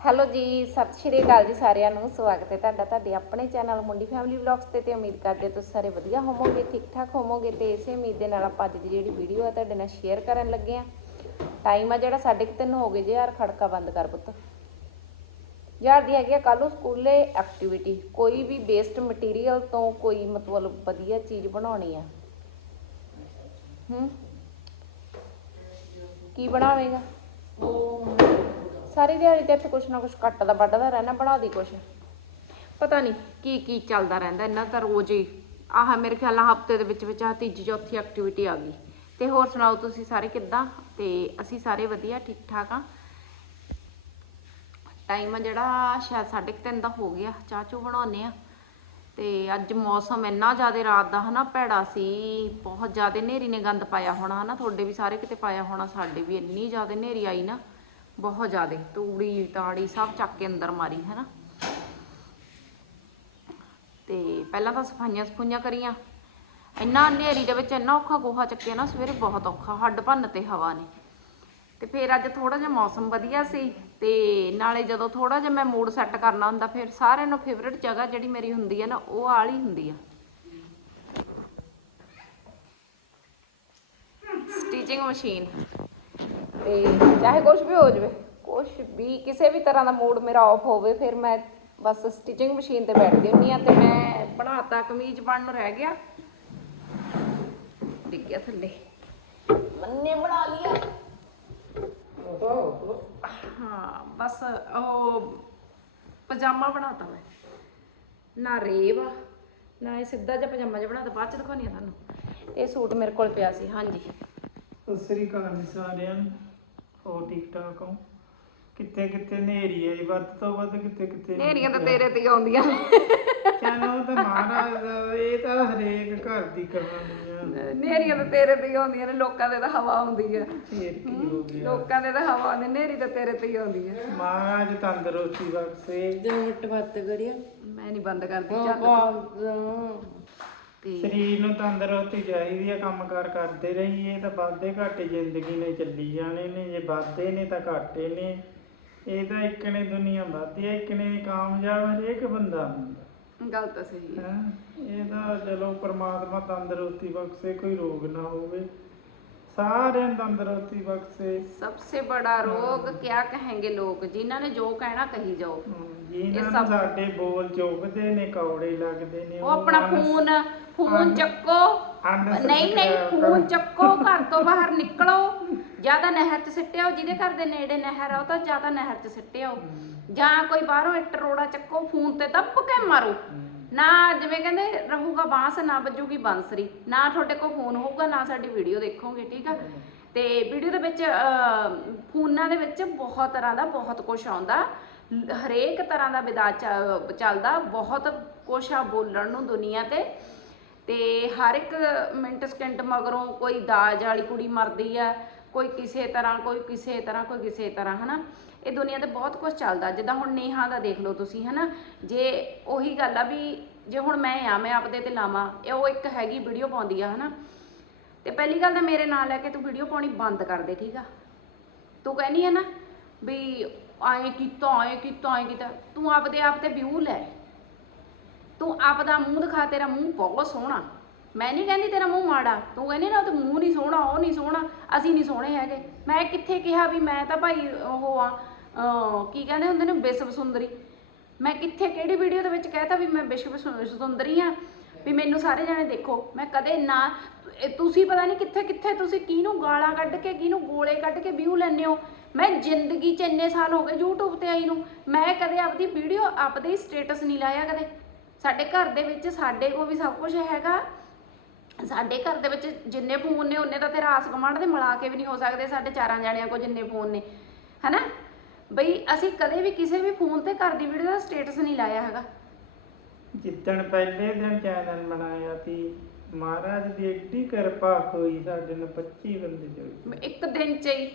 Hello ਜੀ, ਸਤਿ ਸ਼੍ਰੀ ਅਕਾਲ ਜੀ ਸਾਰਿਆਂ ਨੂੰ। ਸਵਾਗਤ ਹੈ ਤੁਹਾਡਾ ਤੁਹਾਡੇ ਆਪਣੇ ਚੈਨਲ ਮੁੰਡੀ ਫੈਮਿਲੀ ਵਲੌਗਸ ਤੇ ਤੇ ਉਮੀਦ ਕਰਦੇ ਤੁਸੀਂ ਸਾਰੇ ਵਧੀਆ ਹੋਵੋਗੇ ਠੀਕ ਠਾਕ ਹੋਵੋਗੇ ਤੇ ਇਸੇ ਉਮੀਦ ਦੇ ਨਾਲ ਆਪਾਂ ਅੱਜ ਦੀ ਜਿਹੜੀ ਵੀਡੀਓ ਆ ਤੁਹਾਡੇ ਨਾਲ ਸ਼ੇਅਰ ਕਰਨ ਲੱਗੇ ਆ ਟਾਈਮ ਆ ਜਿਹੜਾ 3:30 ਹੋ ਗਏ ਜੇ, ਯਾਰ ਖੜਕਾ ਬੰਦ ਕਰ ਪੁੱਤ। ਯਾਰ ਦੀ ਹੈਗੀ ਆ ਕੱਲ੍ਹ ਨੂੰ ਸਕੂਲੇ ਐਕਟੀਵਿਟੀ ਕੋਈ ਵੀ ਵੇਸਟ ਮਟੀਰੀਅਲ ਤੋਂ ਕੋਈ ਮਤਲਬ ਵਧੀਆ ਚੀਜ਼ ਬਣਾਉਣੀ ਆ। ਹੂੰ? ਕੀ ਬਣਾਵੇਂਗਾ? ਸਾਰੀ ਦਿਹਾੜੀ ਤੇ ਇੱਥੇ ਕੁਛ ਨਾ ਕੁਛ ਕੱਟਦਾ ਵੱਢਦਾ ਰਹਿਣਾ, ਬਣਾ ਦੀ ਕੁਛ। ਪਤਾ ਨਹੀਂ ਕੀ ਕੀ ਚੱਲਦਾ ਰਹਿੰਦਾ, ਇਹਨਾਂ ਤਾਂ ਰੋਜ਼ ਹੀ। ਆਹ ਮੇਰੇ ਖਿਆਲ ਨਾਲ ਹਫ਼ਤੇ ਦੇ ਵਿੱਚ ਵਿੱਚ ਆਹ ਤੀਜੀ ਚੌਥੀ ਐਕਟੀਵਿਟੀ ਆ ਗਈ। ਤੇ ਹੋਰ ਸੁਣਾਓ ਤੁਸੀਂ ਸਾਰੇ ਕਿੱਦਾਂ? ਤੇ ਅਸੀਂ ਸਾਰੇ ਵਧੀਆ, ਠੀਕ ਠਾਕ ਆ? ਟਾਈਮ ਆ ਜਿਹੜਾ, ਸ਼ਾਇਦ 3:30 ਦਾ ਹੋ ਗਿਆ। ਚਾਹ ਚੂ ਬਣਾਉਨੇ ਆ। ਤੇ ਅੱਜ ਮੌਸਮ ਇੰਨਾ ਜ਼ਿਆਦਾ ਰਾਤ ਦਾ ਹਨਾ ਭੈੜਾ ਸੀ, ਬਹੁਤ ਜ਼ਿਆਦਾ ਹਨੇਰੀ ਨੇ ਗੰਦ ਪਾਇਆ ਹੋਣਾ ਹਨਾ, ਤੁਹਾਡੇ ਵੀ ਸਾਰੇ ਕਿਤੇ ਪਾਇਆ ਹੋਣਾ, ਸਾਡੇ ਵੀ ਇੰਨੀ ਜ਼ਿਆਦਾ ਹਨੇਰੀ ਆਈ ਨਾ, ਬਹੁਤ ਜ਼ਿਆਦਾ, ਤੂੜੀ, ਤਾੜੀ ਸਭ ਚੱਕ ਕੇ ਅੰਦਰ ਮਾਰੀ ਹਨਾ। ਤੇ ਪਹਿਲਾਂ ਤਾਂ ਸਫਾਈਆਂ ਸਫੂਈਆਂ ਕਰੀਆਂ, ਇੰਨਾ ਹਨੇਰੀ ਦੇ ਵਿੱਚ ਇੰਨਾ ਔਖਾ ਗੋਹਾ ਚੱਕਿਆ ਨਾ ਸਵੇਰੇ ਬਹੁਤ ਔਖਾ, ਹੱਡ ਭੰਨ ਤੇ ਹਵਾ ਨੇ। ਤੇ ਫਿਰ ਅੱਜ ਥੋੜਾ ਜਿਹਾ ਮੌਸਮ ਵਧੀਆ ਸੀ ਤੇ ਨਾਲੇ ਜਦੋਂ ਥੋੜਾ ਜਿਹਾ ਮੈਂ ਮੂਡ ਸੈੱਟ ਕਰਨਾ ਹੁੰਦਾ, ਫਿਰ ਸਾਰਿਆਂ ਨੂੰ ਫੇਵਰਿਟ ਜਗ੍ਹਾ ਜਿਹੜੀ ਮੇਰੀ ਹੁੰਦੀ ਹੈ ਨਾ, ਉਹ ਆਲੀ ਹੁੰਦੀ ਆ। ਸਟਿਚਿੰਗ ਮਸ਼ੀਨ ਤੇ ਚਾਹੇ ਕੁਝ ਵੀ ਹੋ ਜਾਵੇ ਕੁਝ ਵੀ, ਕਿਸੇ ਵੀ ਤਰ੍ਹਾਂ ਦਾ ਮੂਡ ਮੇਰਾ ਆਫ ਹੋਵੇ, ਫਿਰ ਮੈਂ ਬਸ ਸਟਿਚਿੰਗ ਮਸ਼ੀਨ ਤੇ ਬੈਠਦੀ ਹੁੰਦੀ ਆ ਤੇ ਮੈਂ ਬਣਾਤਾ ਕਮੀਜ਼ ਬਣਨ ਰਹਿ ਗਿਆ। ਡਿੱਗ ਗਿਆ ਥੱਲੇ। ਮੰਨੇ ਬਣਾ ਲਿਆ। ਹਾਂ ਬਸ ਉਹ ਪਜਾਮਾ ਬਣਾਤਾ ਮੈਂ। ਨਾ ਰੇਵ ਆ ਨਾ ਇਹ ਸਿੱਧਾ ਜਿਹਾ ਪਜਾਮਾ ਜਿਹਾ ਬਣਾਤਾ ਬਾਅਦ ਚ ਦਿਖਾਉਣੀ ਆ ਤੁਹਾਨੂੰ। ਇਹ ਸੂਟ ਮੇਰੇ ਕੋਲ ਪਿਆ ਸੀ ਹਾਂਜੀ। ਸਤਿ ਸ੍ਰੀ ਅਕਾਲ ਜੀ ਸਾਰਿਆਂ ਨੂੰ। ਹੋਰ ਠੀਕ ਠਾਕ ਹੋ? ਕਿੱਥੇ ਕਿੱਥੇ ਨੇਰੀ ਹੈ ਵੱਧ ਤੋਂ ਵੱਧ ਕਿੱਥੇ ਕਿੱਥੇ ਨੇਰੀਆਂ ਤਾਂ ਤੇਰੇ ਤੇ ਹੀ ਆਉਂਦੀਆਂ। ਨੇ ਚਲੋ ਤਾਂ ਮਹਾਰਾਜ ਦਾ ਇਹ ਤਾਂ ਹਰੇਕ ਘਰ ਦੀ ਕਹਾਣੀ ਆ। ਨੇਰੀਆਂ ਤਾਂ ਤੇਰੇ ਤੇ ਹੀ ਆਉਂਦੀਆਂ ਨੇ ਲੋਕਾਂ ਦੇ ਤਾਂ ਹਵਾ ਆਉਂਦੀ ਹੈ ਫੇਰ ਕੀ ਹੋ ਗਿਆ? ਲੋਕਾਂ ਦੇ ਤਾਂ ਹਵਾ ਆਉਂਦੀ ਨੇਰੀ ਤਾਂ ਤੇਰੇ ਤੇ ਹੀ ਆਉਂਦੀ ਹੈ ਮਹਾਰਾਜ ਤੰਦਰੁਸਤੀ ਬਖਸ਼ੇ। ਜੋਟ ਬੱਤ ਕਰਿਆ ਮੈਂ ਨਹੀਂ ਬੰਦ ਕਰਦੀ ਚੱਲ। ਤੇ ਸਰੀਰ ਨੂੰ ਤੰਦਰੁਸਤੀ ਚਾਹੀਦੀ ਆ ਕੰਮ ਕਾਰ ਕਰਦੇ ਰਹੀਏ ਤਾਂ ਵਾਧੇ ਘਾਟੇ ਜ਼ਿੰਦਗੀ ਨੇ ਚੱਲੀ ਜਾਣੇ ਨੇ ਜੇ ਵਾਧੇ ਨੇ ਤਾਂ ਘਾਟੇ ਨੇ। ਇਹ ਤਾਂ ਇੱਕ ਨੇ ਦੁਨੀਆ ਵਾਧੀ ਆ ਇੱਕ ਨੇ ਕਾਮਯਾਬ ਹਰੇਕ ਬੰਦਾ ਹੁੰਦਾ ਗੱਲ ਤਾਂ ਸਹੀ ਹੈ ਹੈਂ। ਇਹ ਤਾਂ ਚਲੋ ਪ੍ਰਮਾਤਮਾ ਤੰਦਰੁਸਤੀ ਬਖਸ਼ੇ ਕੋਈ ਰੋਗ ਨਾ ਹੋਵੇ ਸਾਰਿਆਂ ਨੂੰ ਤੰਦਰੁਸਤੀ ਬਖਸ਼ੇ सबसे बड़ा रोग क्या कहेंगे लोग जिन्होंने जो कहना कही जाओ ਹਮ, ਜਿਨ੍ਹਾਂ ਇਹ ਨੂੰ ਸਭ- ਸਾਡੇ ਬੋਲ ਚੁੱਭਦੇ ਨੇ ਕੌੜੇ ਲੱਗਦੇ ਨੇ ਉਹ ਆਪਣਾ ਅੰਨ- ਫੋਨ ਫੋਨ ਅੰਨ- ਚੱਕੋ ਅੰਨ ਨਹੀਂ ਨਹੀਂ subscribe ਫੋਨ ਕਰੋ। ਚੱਕੋ ਘਰ ਜ਼ਿਆਦਾ ਨਹਿਰ 'ਚ ਸਿੱਟਿਓ ਜਿਹਦੇ ਘਰ ਦੇ ਨੇੜੇ ਨਹਿਰ ਆ, ਉਹ ਤਾਂ ਜ਼ਿਆਦਾ ਨਹਿਰ 'ਚ ਸਿੱਟਿਓ ਜਾਂ ਕੋਈ ਬਾਹਰੋਂ ਇੱਟ ਰੋੜਾ ਚੱਕੋ, ਫੋਨ ਤੇ ਦੱਬ ਕੇ ਮਾਰੋ। ਨਾ ਜਿਵੇਂ ਕਹਿੰਦੇ, ਰਹੂਗਾ ਬਾਂਸ, ਨਾ ਵੱਜੂਗੀ ਬਾਂਸਰੀ। ਨਾ ਤੁਹਾਡੇ ਕੋਲ ਫੋਨ ਹੋਊਗਾ, ਨਾ ਸਾਡੀ ਵੀਡੀਓ ਦੇਖੋਗੇ, ਠੀਕ ਆ? ਤੇ ਵੀਡੀਓ ਦੇ ਵਿੱਚ ਫੋਨਾਂ ਦੇ ਵਿੱਚ ਬਹੁਤ ਤਰ੍ਹਾਂ ਦਾ ਬਹੁਤ ਕੁਝ ਆਉਂਦਾ। ਹਰੇਕ ਤਰ੍ਹਾਂ ਦਾ ਵਿਦਾ ਚੱਲਦਾ, ਬਹੁਤ ਕੁਛ ਆ ਬੋਲਣ ਨੂੰ ਦੁਨੀਆ ਤੇ। ਤੇ ਹਰ ਇੱਕ ਮਿੰਟ ਸਕਿੰਟ ਮਗਰੋਂ ਕੋਈ ਦਾਜ ਵਾਲੀ ਕੁੜੀ ਮਰਦੀ ਆ ਕੋਈ ਕਿਸੇ ਤਰ੍ਹਾਂ, ਕੋਈ ਕਿਸੇ ਤਰ੍ਹਾਂ, ਕੋਈ ਕਿਸੇ ਤਰ੍ਹਾਂ, ਹਨਾ? ਇਹ ਦੁਨੀਆ ਤੇ ਬਹੁਤ ਕੁਝ ਚੱਲਦਾ। ਜਿੱਦਾਂ ਹੁਣ ਨੇਹਾ ਦਾ ਦੇਖ ਲਓ ਤੁਸੀਂ, ਹਨਾ? ਜੇ ਉਹੀ ਗੱਲ ਆ ਵੀ ਜੇ ਹੁਣ ਮੈਂ ਆ, ਮੈਂ ਆਪਦੇ ਤੇ ਲਾਵਾਂ, ਇਹ ਉਹ ਇੱਕ ਹੈਗੀ ਵੀਡੀਓ ਪਾਉਂਦੀ ਆ, ਹਨਾ? ਤੇ ਪਹਿਲੀ ਗੱਲ ਤਾਂ ਮੇਰੇ ਨਾਲ ਲੈ ਕੇ ਤੂੰ ਵੀਡੀਓ ਪਾਉਣੀ ਬੰਦ ਕਰ ਦੇ, ਠੀਕ ਆ? ਤੂੰ ਕਹਿਨੀ ਆ ਨਾ ਵੀ ਆਏ ਕੀਤਾ ਆਏ ਕੀਤਾ ਆਏ ਕੀਤਾ, ਤੂੰ ਆਪਦੇ ਆਪ ਤੇ ਵਿਊ ਲੈ। ਤੂੰ ਆਪਦਾ ਮੂੰਹ ਦਿਖਾ, ਤੇਰਾ ਮੂੰਹ ਬਹੁਤ ਸੋਹਣਾ। ਮੈਂ ਨਹੀਂ ਕਹਿੰਦੀ ਤੇਰਾ ਮੂੰਹ ਮਾੜਾ ਤੂੰ ਕਹਿੰਦੀ ਨਾ ਉਹ ਤੇ ਮੂੰਹ ਨਹੀਂ ਸੋਹਣਾ ਉਹ ਨਹੀਂ ਸੋਹਣਾ ਅਸੀਂ ਨਹੀਂ ਸੋਹਣੇ ਹੈਗੇ। ਮੈਂ ਕਿੱਥੇ ਕਿਹਾ ਵੀ ਮੈਂ ਤਾਂ ਭਾਈ ਉਹ ਆ ਅਹ, ਕੀ ਕਹਿੰਦੇ ਹੁੰਦੇ ਨੇ ਵਿਸ਼ਵ ਸੁੰਦਰੀ। ਮੈਂ ਕਿੱਥੇ ਕਿਹੜੀ ਵੀਡੀਓ ਦੇ ਵਿੱਚ ਕਹਿਤਾ ਵੀ ਮੈਂ ਵਿਸ਼ਵ ਸੁੰ ਸੁੰਦਰੀ ਆ ਵੀ ਮੈਨੂੰ ਸਾਰੇ ਜਾਣੇ ਦੇਖੋ। ਮੈਂ ਕਦੇ ਨਾ ਇਹ ਤੁਸੀਂ ਪਤਾ ਨਹੀਂ ਕਿੱਥੇ ਕਿੱਥੇ ਤੁਸੀਂ ਕਿਹਨੂੰ ਗਾਲਾਂ ਕੱਢ ਕੇ ਕਿਹਨੂੰ ਗੋਲੇ ਕੱਢ ਕੇ ਵਿਊ ਲੈਂਦੇ ਹੋ? ਮੈਂ ਜ਼ਿੰਦਗੀ 'ਚ ਇੰਨੇ ਸਾਲ ਹੋ ਗਏ YouTube ਤੇ ਆਈ ਨੂੰ। ਮੈਂ ਕਦੇ ਆਪਦੀ ਵੀਡੀਓ ਆਪਦੇ ਹੀ ਸਟੇਟਸ ਨਹੀਂ ਲਾਇਆ ਕਦੇ। ਸਾਡੇ ਘਰ ਦੇ ਵਿੱਚ ਸਾਡੇ ਕੋਲ ਵੀ ਸਭ ਕੁਝ ਹੈਗਾ। ਸਾਡੇ ਘਰ ਦੇ ਵਿੱਚ ਜਿੰਨੇ ਫੋਨ ਨੇ ਉਹਨੇ ਤਾਂ ਤੇਰਾ ਆਸ ਕਮਾਂਡ ਦੇ ਮਿਲਾ ਕੇ ਵੀ ਨਹੀਂ ਹੋ ਸਕਦੇ ਸਾਡੇ ਚਾਰਾਂ ਜਣਿਆਂ ਕੋਲ ਜਿੰਨੇ ਫੋਨ ਨੇ। ਹੈਨਾ? ਬਈ ਅਸੀਂ ਕਦੇ ਵੀ ਕਿਸੇ ਵੀ ਫੋਨ ਤੇ ਘਰ ਦੀ ਵੀਡੀਓ ਦਾ ਸਟੇਟਸ ਨਹੀਂ ਲਾਇਆ ਹੈਗਾ। ਜਿੱਦਣ ਪਹਿਲੇ ਦਿਨ ਚੈਨਲ ਬਣਾਇਆ ਸੀ ਮਹਾਰਾਜ ਦੀ ਏਡੀ ਕਿਰਪਾ ਹੋਈ ਸਾਡੇ ਨੂੰ 25 ਬੰਦੇ ਜੁੜ। ਇੱਕ ਦਿਨ ਚ ਹੀ।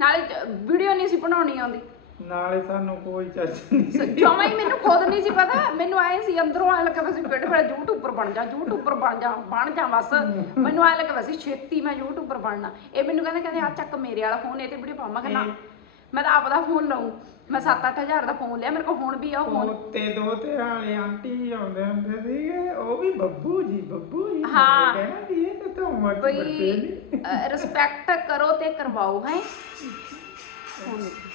ਨਾਲੇ ਵੀਡੀਓ ਨਹੀਂ ਸੀ ਬਣਾਉਣੀ ਆਉਂਦੀ। ਨਾਲੇ ਸਾਨੂੰ ਕੋਈ ਚੱਜ ਨਹੀਂ ਜਮਾਂ ਹੀ ਮੈਨੂੰ ਖੁਦ ਨਹੀਂ ਸੀ ਪਤਾ। ਮੈਨੂੰ ਆਏ ਸੀ ਅੰਦਰੋਂ ਆਏ ਲੱਗਦਾ ਸੀ ਬੇਟੇ ਬੜਾ ਯੂਟਿਊਬਰ ਬਣ ਜਾ ਯੂਟਿਊਬਰ ਬਣ ਜਾ ਬਣ ਜਾ ਬਸ। ਮੈਨੂੰ ਆਏ ਲੱਗਦਾ ਸੀ ਛੇਤੀ ਮੈਂ ਯੂਟਿਊਬਰ ਬਣਨਾ। ਇਹ ਮੈਨੂੰ ਕਹਿੰਦੇ ਕਹਿੰਦੇ ਆ ਚੱਕ ਮੇਰੇ ਵਾਲਾ ਫੋਨ ਇਹ ਤੇ ਵੀਡੀਓ ਪਾਵਾਂ ਕਿ ਨਾ। ਮੈਂ ਤਾਂ ਆਪਦਾ ਫੋਨ ਲਊਂ। ਮੈਂ 7-8000 ਦਾ ਫੋਨ ਲਿਆ ਮੇਰੇ ਕੋਲ ਹੁਣ ਵੀ ਆ ਉਹ ਫੋਨ ਤੇ ਦੋ ਤੇ ਵਾਲੇ ਆਂਟੀ ਆਉਂਦੇ ਹੁੰਦੇ ਸੀਗੇ ਉਹ ਵੀ ਬੱਬੂ ਜੀ ਬੱਬੂ ਜੀ ਹਾਂ। ਵੀ ਇਹ ਤਾਂ ਤਾਂ ਉਮਰ ਵੱਡੇ ਬਈ ਰਿਸਪੈਕਟ ਕਰੋ ਤੇ ਕਰਵਾਓ ਹੈ।